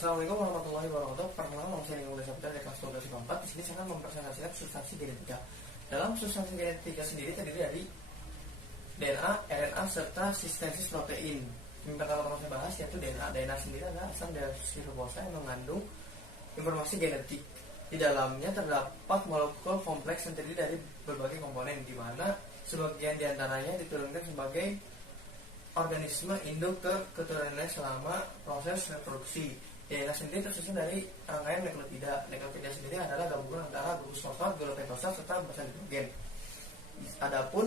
Assalamualaikum warahmatullahi wabarakatuh. Perkenalkan, saya Ningrum Desa Putra dari kelas 12 IPA 4. Di sini saya akan mempresentasikan substansi genetika. Dalam substansi genetika sendiri terdiri dari DNA, RNA, serta sintesis protein. Yang pertama saya bahas yaitu DNA. DNA sendiri adalah asam deoksiribosa yang mengandung informasi genetik. Di dalamnya terdapat molekul kompleks yang terdiri dari berbagai komponen, di mana sebagian diantaranya diturunkan sebagai organisme induk ke keturunannya selama proses reproduksi. DNA sendiri tersusun dari rangkaian nukleotida. Nukleotida sendiri adalah gabungan antara gugus fosfat, gula pentosa, serta basa hidrogen. Adapun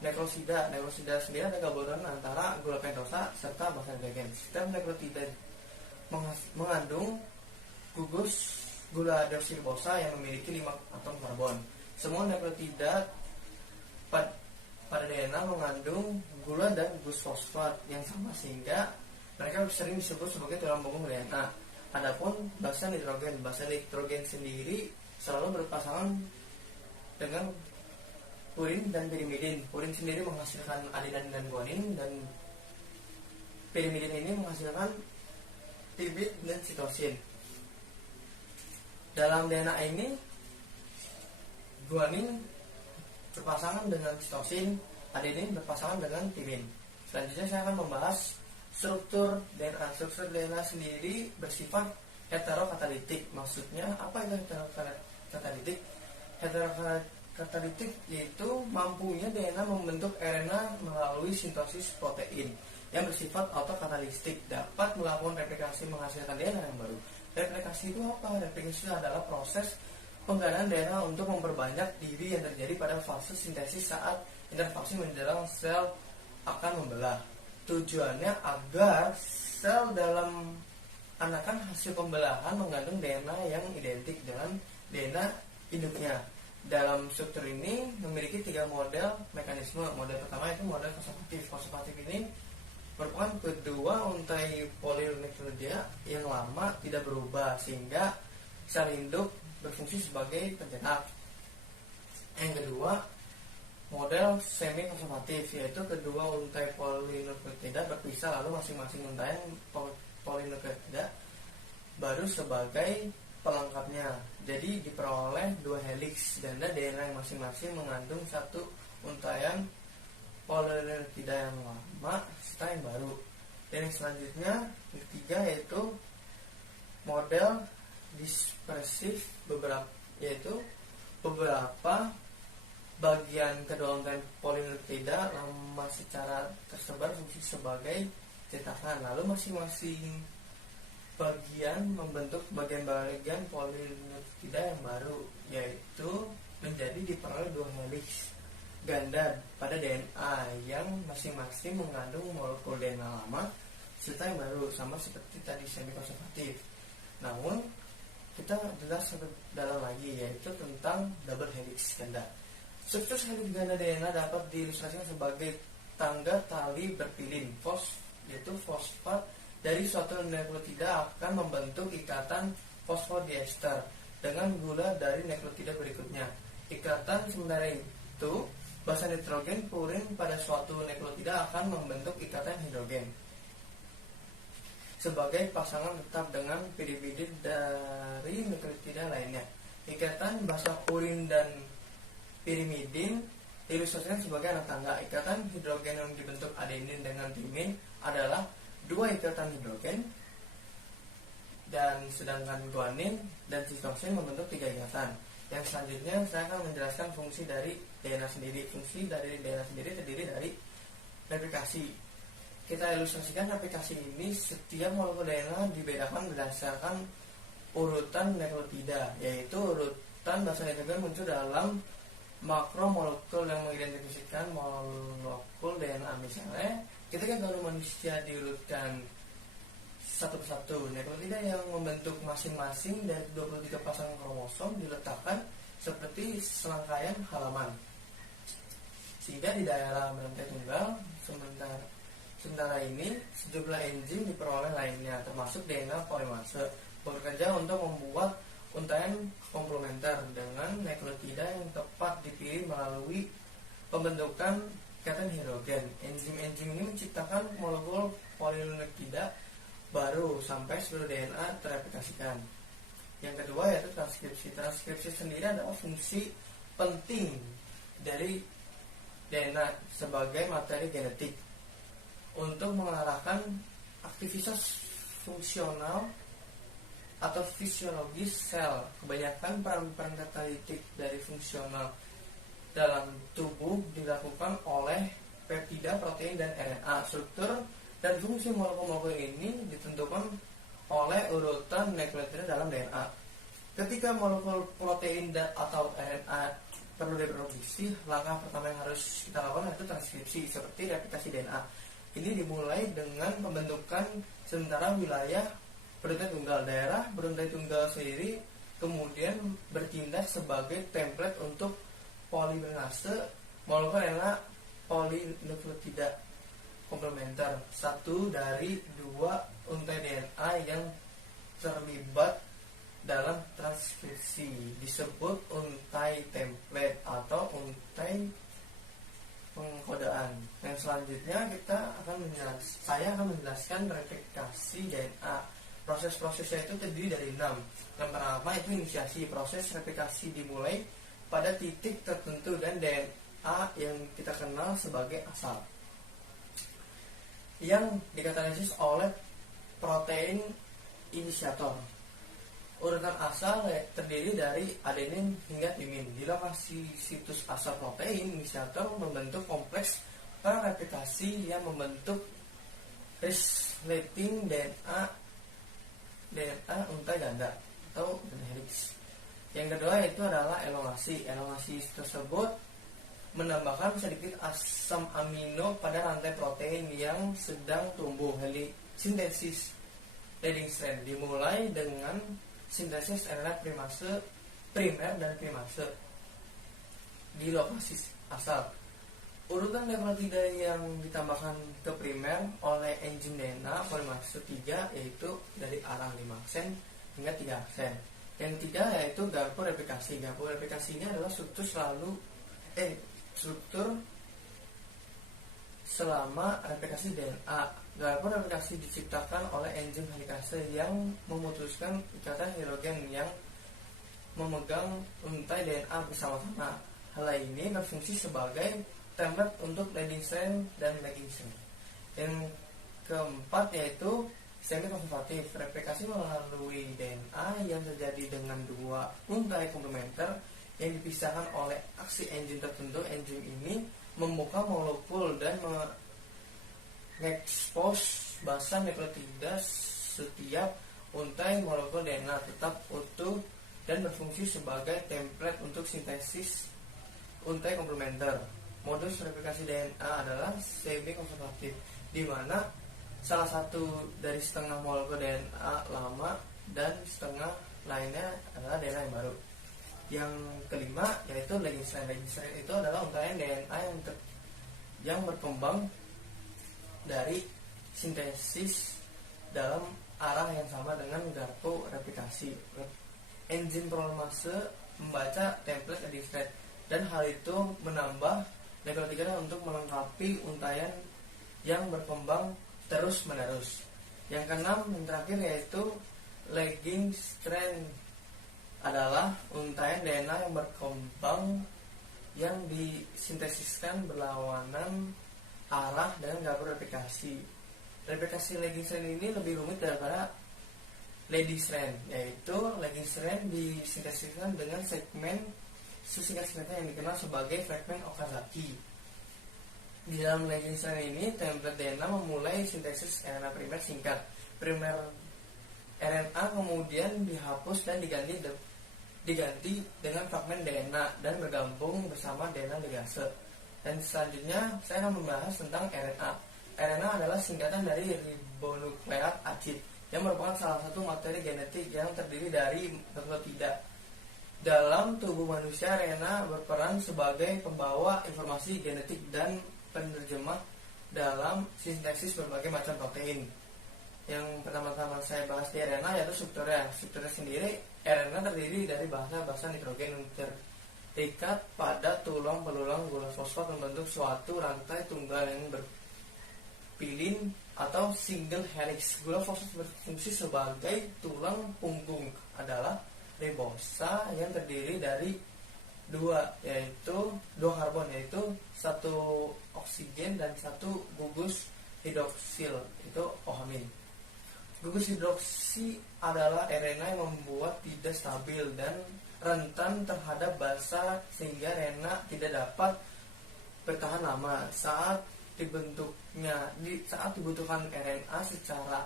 nekrosida sendiri adalah gabungan antara gula pentosa serta basa hidrogen. Setiap nukleotida mengandung gugus gula deoksiribosa yang memiliki 5 atom karbon. Semua nukleotida pada DNA mengandung gula dan gugus fosfat yang sama, sehingga mereka sering disebut sebagai tulang punggung DNA. Adapun basa nitrogen sendiri selalu berpasangan dengan purin dan pirimidin. Purin sendiri menghasilkan adenin dan guanin, dan pirimidin ini menghasilkan tibit dan sitosin. Dalam DNA ini, guanin berpasangan dengan sitosin, adenin berpasangan dengan timin. Selanjutnya saya akan membahas struktur DNA. Struktur DNA sendiri bersifat heterokatalitik. Maksudnya apa itu heterokatalitik? Heterokatalitik yaitu mampunya DNA membentuk RNA melalui sintesis protein yang bersifat autokatalistik, dapat melakukan replikasi menghasilkan DNA yang baru. Replikasi itu apa? Replikasi adalah proses penggandaan DNA untuk memperbanyak diri yang terjadi pada fase sintesis saat interaksi menjelang sel akan membelah. Tujuannya agar sel dalam anakan hasil pembelahan mengandung DNA yang identik dengan DNA induknya. Dalam struktur ini memiliki 3 model mekanisme. Model pertama itu model konservatif. Konservatif ini merupakan kedua untai polinukleotida yang lama tidak berubah, sehingga sel induk berfungsi sebagai pencetak. Yang kedua, model semi konservatif, yaitu kedua untai polinukleotida berpisah, lalu masing-masing untayan polinukleotida baru sebagai pelengkapnya. Jadi diperoleh 2 helix, dan DNA yang masing-masing mengandung 1 untayan polinukleotida yang lama serta yang baru. Dan yang selanjutnya, yang ketiga, yaitu model dispersif, yaitu beberapa bagian kedua untayan polinukleotida lama secara tersebar fungsi sebagai cetakan, lalu masing-masing bagian membentuk bagian-bagian polinukleotida yang baru, yaitu menjadi diperoleh 2 helix ganda pada DNA yang masing-masing mengandung molekul DNA lama serta yang baru, sama seperti tadi semi konservatif. Namun kita jelas lebih dalam lagi, yaitu tentang double helix ganda. Struktur helix ganda DNA dapat diilustrasikan sebagai tangga tali berpilin. Yaitu fosfat dari suatu nukleotida akan membentuk ikatan fosfodiester dengan gula dari nukleotida berikutnya. Ikatan sementara itu, basa nitrogen purin pada suatu nukleotida akan membentuk ikatan hidrogen sebagai pasangan tetap dengan pirimidin dari nukleotida lainnya. Ikatan basa purin dan pirimidin diilustrasikan sebagai anak tangga. Ikatan hidrogen yang dibentuk adenin dengan timin adalah 2 ikatan hidrogen, dan sedangkan guanin dan sitosin membentuk 3 ikatan. Yang selanjutnya saya akan menjelaskan fungsi dari DNA sendiri. Fungsi dari DNA sendiri terdiri dari replikasi. Kita ilustrasikan replikasi ini, setiap molekul DNA dibedakan berdasarkan urutan nukleotida, yaitu urutan basa nitrogen muncul dalam makromolekul yang mengidentifikasikan molekul DNA. Misalnya, ketika ganda manusia diurutkan satu persatu, nukleotida yang membentuk masing-masing dari 23 pasang kromosom diletakkan seperti serangkaian halaman, sehingga di daerah berantai tunggal. Sementara ini, sejumlah enzim diperoleh lainnya, termasuk DNA polimase, bekerja untuk membuat untayan komplementer dengan nukleotida yang tepat dipilih melalui pembentukan ikatan hidrogen. Enzim-enzim ini menciptakan molekul polinukleotida baru sampai seluruh DNA terreplikasikan. Yang kedua yaitu transkripsi. Transkripsi sendiri adalah fungsi penting dari DNA sebagai materi genetik untuk mengarahkan aktivitas fungsional atau fisiologis sel. Kebanyakan peran-peran katalitik dari fungsional dalam tubuh dilakukan oleh peptida, protein, dan RNA. Struktur dan fungsi molekul-molekul ini ditentukan oleh urutan nukleotida dalam DNA. Ketika molekul protein atau RNA perlu diproduksi, langkah pertama yang harus kita lakukan yaitu transkripsi, seperti replikasi DNA. Ini dimulai dengan pembentukan sementara wilayah beruntun tunggal. Daerah beruntun tunggal sendiri kemudian bertindak sebagai template untuk polimerase molekul RNA polinukleotida komplementer, satu dari dua untai DNA yang terlibat dalam transkripsi disebut untai template atau untai pengkodaan. Yang selanjutnya saya akan menjelaskan replikasi DNA. Proses-prosesnya itu terdiri dari 6. Yang pertama itu inisiasi. Proses replikasi dimulai pada titik tertentu dan DNA yang kita kenal sebagai asal, yang dikatalisis oleh protein inisiator. Urutan asal terdiri dari adenin hingga timin. Di lokasi situs asal protein inisiator membentuk kompleks replikasi yang membentuk resleting DNA untai ganda atau helix. Yang kedua itu adalah elongasi. Elongasi tersebut menambahkan sedikit asam amino pada rantai protein yang sedang tumbuh. Sintesis leading strand dimulai dengan sintesis RNA primer dan primase di lokasi asal. Urutan nukleotida yang ditambahkan ke primer oleh enzim DNA polimerase 3 yaitu dari arah 5 aksen hingga 3 aksen. Yang ketiga yaitu garpu replikasi. Garpu replikasi ini adalah struktur selama replikasi DNA. Garpu replikasi diciptakan oleh enzim helikase yang memutuskan ikatan hidrogen yang memegang untai DNA bersama-sama. Hal ini berfungsi sebagai template untuk leading strand dan lagging strand. Yang keempat yaitu semi-konservatif. Replikasi melalui DNA yang terjadi dengan dua untai komplementer yang dipisahkan oleh aksi enzim tertentu. Enzim ini membuka molekul dan mengekspos basa nukleotida. Setiap untai molekul DNA tetap utuh dan berfungsi sebagai template untuk sintesis untai komplementer. Modus replikasi DNA adalah semi-konservatif, di mana salah satu dari setengah molekul DNA lama dan setengah lainnya adalah DNA yang baru. Yang kelima yaitu lagging strand. Lagging strand itu adalah untaian DNA yang berkembang dari sintesis dalam arah yang sama dengan garpu replikasi. Enzim polimerase membaca template lagging strand dan hal itu menambah nukleotida untuk melengkapi untaian yang berkembang terus-menerus. Yang keenam yang terakhir yaitu lagging strand adalah untaian DNA yang berkembang yang disintesiskan berlawanan arah dengan garpu replikasi. Replikasi lagging strand ini lebih rumit daripada leading strand, yaitu lagging strand disintesiskan dengan segmen sesingkat-singkatnya yang dikenal sebagai fragmen Okazaki. Di dalam lagging strand ini, template DNA memulai sintesis RNA primer singkat. Primer RNA kemudian dihapus dan diganti dengan fragmen DNA dan bergabung bersama DNA ligase. Dan selanjutnya saya akan membahas tentang RNA. RNA adalah singkatan dari ribonukleat acid yang merupakan salah satu materi genetik yang terdiri dari nukleotida. Dalam tubuh manusia, RNA berperan sebagai pembawa informasi genetik dan penerjemah dalam sintesis berbagai macam protein. Yang pertama-tama saya bahas di RNA yaitu strukturnya. Strukturnya sendiri, RNA terdiri dari basa nitrogen yang terikat pada tulang belulang gula fosfat membentuk suatu rantai tunggal yang berpilin atau single helix. Gula fosfat berfungsi sebagai tulang punggung adalah ribosa yang terdiri dari dua karbon, yaitu satu oksigen dan satu gugus hidroksil, itu OH-. Gugus hidroksi adalah RNA yang membuat tidak stabil dan rentan terhadap basa sehingga RNA tidak dapat bertahan lama. Saat dibutuhkan RNA secara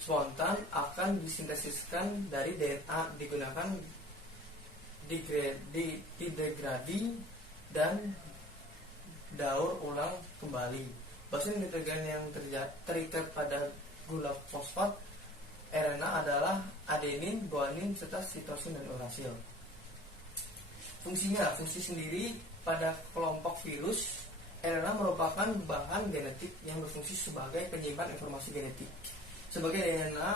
spontan akan disintesiskan dari DNA, digunakan didegradi dan daur ulang kembali. Bahan nitrogen yang terikat pada gula fosfat RNA adalah adenin, guanin, serta sitosin dan urasil. Fungsi sendiri pada kelompok virus, RNA merupakan bahan genetik yang berfungsi sebagai penyimpan informasi genetik. Sebagai DNA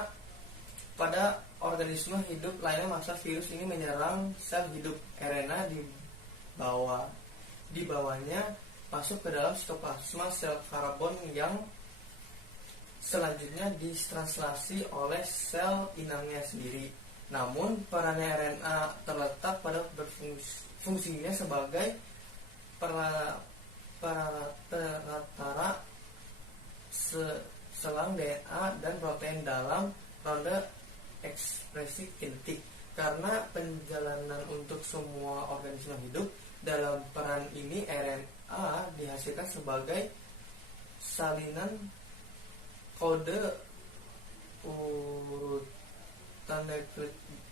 pada organisme hidup lainnya, masa virus ini menyerang sel hidup. RNA dibawanya masuk ke dalam sitoplasma sel karbon yang selanjutnya ditranslasi oleh sel inangnya sendiri. Namun perannya RNA terletak pada fungsinya sebagai perantara selang DNA dan protein dalam ronde ekspresi genetik. Karena penjalanan untuk semua organisme hidup, dalam peran ini RNA dihasilkan sebagai salinan kode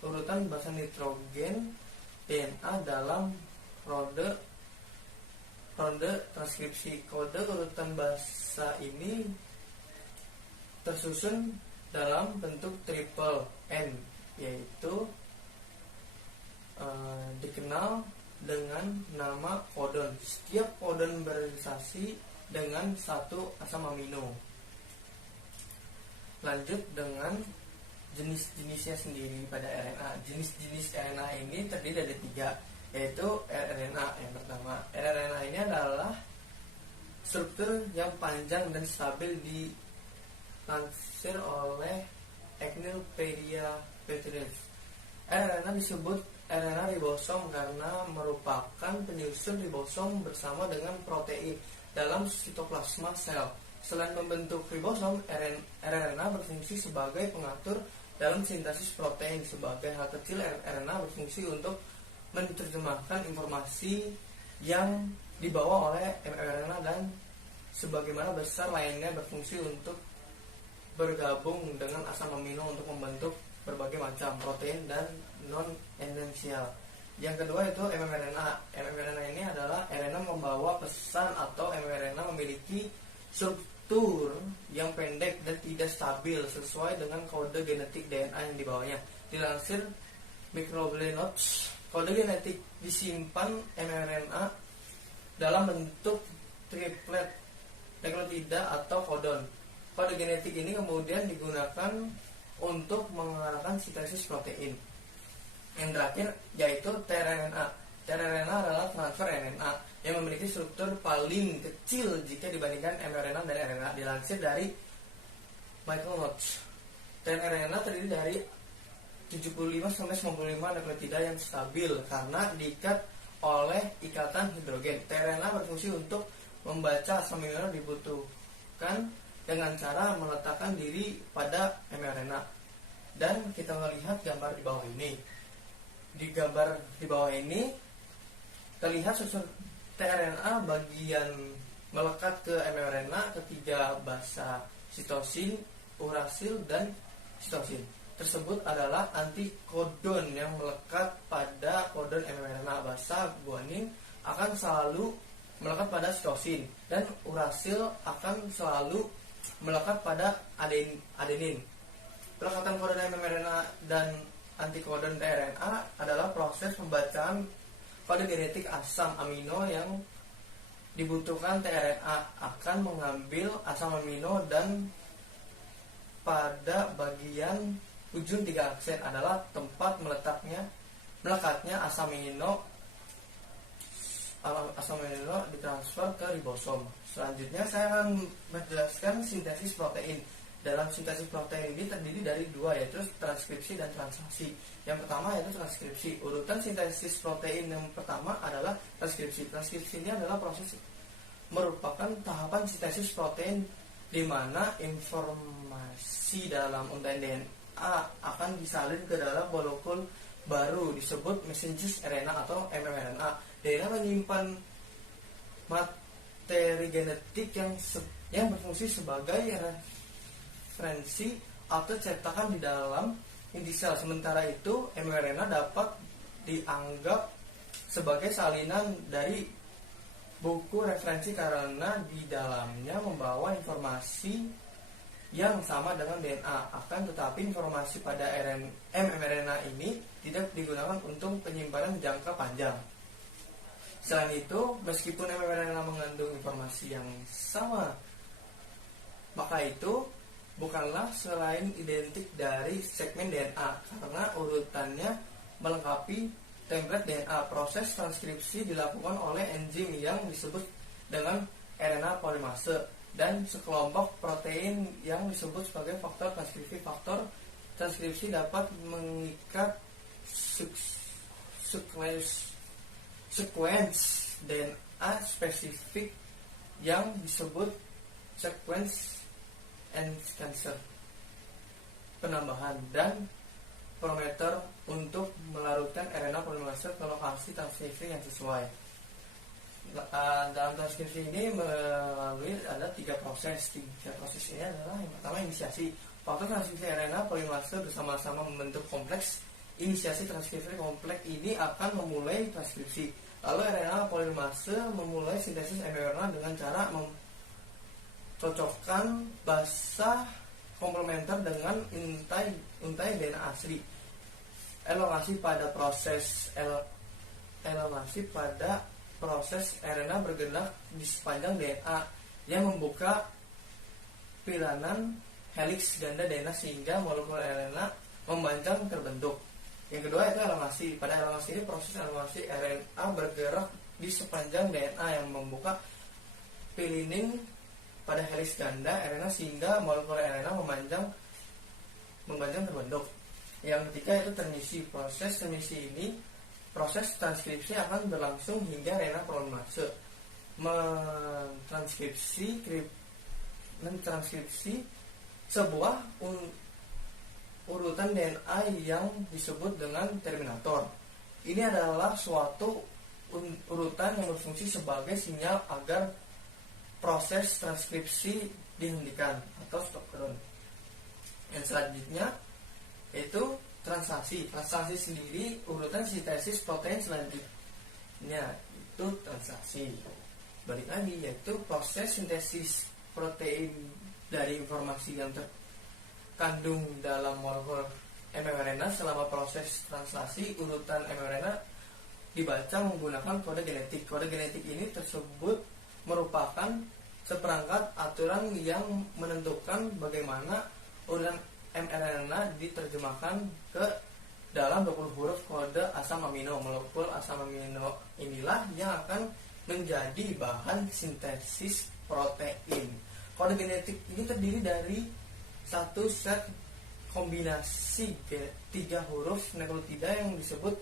urutan basa nitrogen DNA dalam ronde transkripsi. Kode urutan basa ini tersusun dalam bentuk triple N, yaitu dikenal dengan nama kodon. Setiap kodon berasasi dengan satu asam amino. Lanjut dengan jenis-jenisnya sendiri pada RNA. Jenis-jenis RNA ini terdiri dari 3, yaitu rRNA. Yang pertama, rRNA ini adalah struktur yang panjang dan stabil, dilansir oleh Encyclopedia Petrus. rRNA disebut RNA ribosom karena merupakan penyusun ribosom bersama dengan protein dalam sitoplasma sel. Selain membentuk ribosom, rRNA berfungsi sebagai pengatur dalam sintesis protein. Sebagai hal kecil, rRNA berfungsi untuk menerjemahkan informasi yang dibawa oleh mRNA, dan sebagaimana besar lainnya berfungsi untuk bergabung dengan asam amino untuk membentuk berbagai macam protein dan non-esensial. Yang kedua itu mRNA. mRNA ini adalah RNA membawa pesan, atau mRNA memiliki struktur yang pendek dan tidak stabil sesuai dengan kode genetik DNA yang dibawanya. Dilansir Microbial Notes, kode genetik disimpan mRNA dalam bentuk triplet, nukleotida atau kodon. Kode genetik ini kemudian digunakan untuk mengarahkan sintesis protein. Yang terakhir yaitu tRNA. tRNA adalah transfer RNA yang memiliki struktur paling kecil jika dibandingkan mRNA dan RNA. Dilansir dari Michael Notes, tRNA terdiri dari 75-95 nukleotida yang stabil karena diikat oleh ikatan hidrogen. tRNA berfungsi untuk membaca asam amino dibutuhkan dengan cara meletakkan diri pada mRNA. Dan kita melihat gambar di bawah ini. Di gambar di bawah ini terlihat struktur tRNA bagian melekat ke mRNA ketiga basa sitosin, urasil, dan sitosin. Tersebut adalah antikodon yang melekat pada kodon mRNA. Basa guanin akan selalu melekat pada sitosin, dan urasil akan selalu melekat pada adenin. Pelekatan kodon mRNA dan antikodon tRNA adalah proses pembacaan kode genetik asam amino yang dibutuhkan. tRNA akan mengambil asam amino dan pada bagian ujung 3 aksen adalah tempat melekatnya asam amino asam amino ditransfer ke ribosom. Selanjutnya saya akan menjelaskan sintesis protein. Dalam sintesis protein ini terdiri dari dua, yaitu transkripsi dan translasi. Yang pertama yaitu transkripsi. Urutan sintesis protein yang pertama adalah transkripsi. Transkripsi ini adalah proses merupakan tahapan sintesis protein di mana informasi dalam untaian DNA akan disalin ke dalam molekul baru disebut messenger RNA atau mRNA. DNA menyimpan materi genetik yang berfungsi sebagai referensi atau cetakan di dalam inti sel. Sementara itu, mRNA dapat dianggap sebagai salinan dari buku referensi karena di dalamnya membawa informasi yang sama dengan DNA. Akan tetapi informasi pada mRNA ini tidak digunakan untuk penyimpanan jangka panjang. Selain itu, meskipun mRNA mengandung informasi yang sama, maka itu bukanlah selain identik dari segmen DNA karena urutannya melengkapi template DNA. Proses transkripsi dilakukan oleh enzim yang disebut dengan RNA polimase dan sekelompok protein yang disebut sebagai faktor transkripsi. Faktor transkripsi dapat mengikat sequence DNA spesifik yang disebut sequence enhancer, penambahan dan promoter untuk melarutkan RNA polimase ke lokasi transkripsi yang sesuai. Dalam transkripsi ini melalui ada tiga proses. Tiga proses ini adalah yang pertama inisiasi. Faktor transkripsi RNA polimase bersama-sama membentuk kompleks. Inisiasi transkripsi kompleks ini akan memulai transkripsi. Lalu RNA polimase memulai sintesis mRNA dengan cara mencocokkan basa komplementer dengan untai DNA asli. Elongasi pada proses RNA bergerak di sepanjang DNA yang membuka pilanan helix ganda DNA sehingga molekul RNA memanjang terbentuk. Yang kedua itu elongasi. Pada elongasi ini proses elongasi RNA bergerak di sepanjang DNA yang membuka pilanin pada helix ganda RNA sehingga molekul RNA memanjang terbentuk. Yang ketiga itu termisi. Proses termisi ini proses transkripsi akan berlangsung hingga RNA polimase mentranskripsi sebuah urutan DNA yang disebut dengan terminator. Ini adalah suatu urutan yang berfungsi sebagai sinyal agar proses transkripsi dihentikan atau stop codon. Yang selanjutnya yaitu translasi. Translasi sendiri urutan sintesis protein selanjutnya itu translasi. Balik lagi yaitu proses sintesis protein dari informasi yang terkandung dalam molekul mRNA. Selama proses translasi, urutan mRNA dibaca menggunakan kode genetik. Kode genetik ini tersebut merupakan seperangkat aturan yang menentukan bagaimana urutan mRNA diterjemahkan ke dalam 20 huruf kode asam amino. Molekul asam amino inilah yang akan menjadi bahan sintesis protein. Kode genetik ini terdiri dari satu set kombinasi 3 huruf nukleotida yang disebut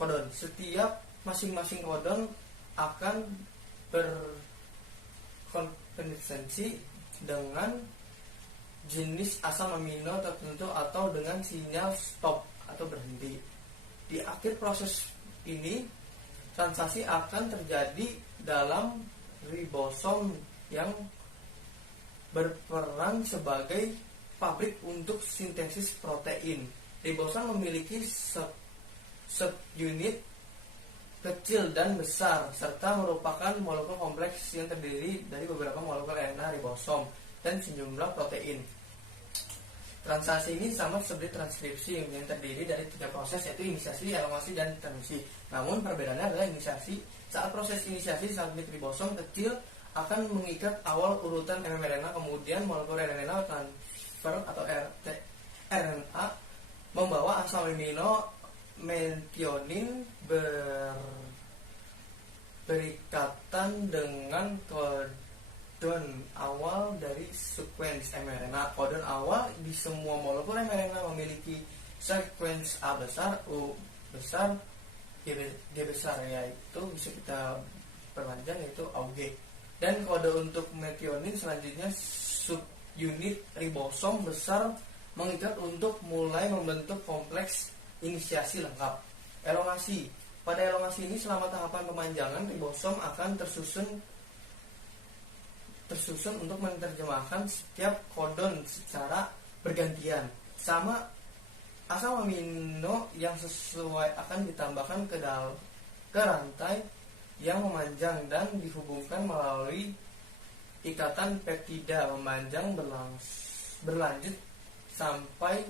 kodon. Setiap masing-masing kodon akan berkonsistensi dengan jenis asam amino tertentu atau dengan sinyal stop atau berhenti. Di akhir proses ini, translasi akan terjadi dalam ribosom yang berperan sebagai pabrik untuk sintesis protein. Ribosom memiliki subunit kecil dan besar serta merupakan molekul kompleks yang terdiri dari beberapa molekul RNA ribosom dan sejumlah protein. Translasi ini sama seperti transkripsi yang terdiri dari 3 proses yaitu inisiasi, elongasi, dan termisi. Namun perbedaannya adalah inisiasi. Saat proses inisiasi, subunit ribosom kecil akan mengikat awal urutan mRNA, kemudian molekul RNA transfer atau RNA membawa asam amino metionin berikatan dengan kodon awal dari sekuens mRNA. Kodon awal di semua molekul mRNA memiliki sekuens A besar, U besar, G besar, yaitu bisa kita perpanjang yaitu AUG. Dan kode untuk metionin selanjutnya subunit ribosom besar mengikat untuk mulai membentuk kompleks inisiasi lengkap. Elongasi. Pada elongasi ini selama tahapan pemanjangan ribosom akan tersusun untuk menerjemahkan setiap kodon secara bergantian. Sama asam amino yang sesuai akan ditambahkan ke rantai yang memanjang dan dihubungkan melalui ikatan peptida memanjang berlanjut sampai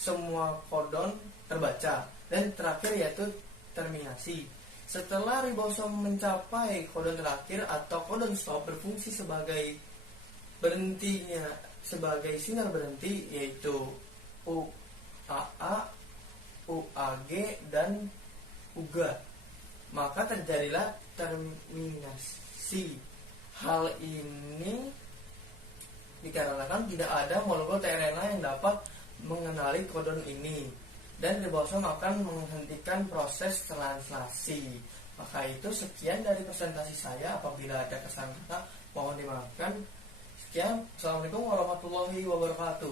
semua kodon terbaca. Dan terakhir yaitu terminasi. Setelah ribosom mencapai kodon terakhir atau kodon stop berfungsi sebagai sinyal berhenti, yaitu UAA, UAG dan UGA. Maka terjadilah terminasi. Hal ini dikarenakan tidak ada molekul tRNA yang dapat mengenali kodon ini, dan ribosom akan menghentikan proses translasi. Maka itu sekian dari presentasi saya. Apabila ada kesalahan kata mohon dimaafkan. Sekian, Assalamualaikum warahmatullahi wabarakatuh.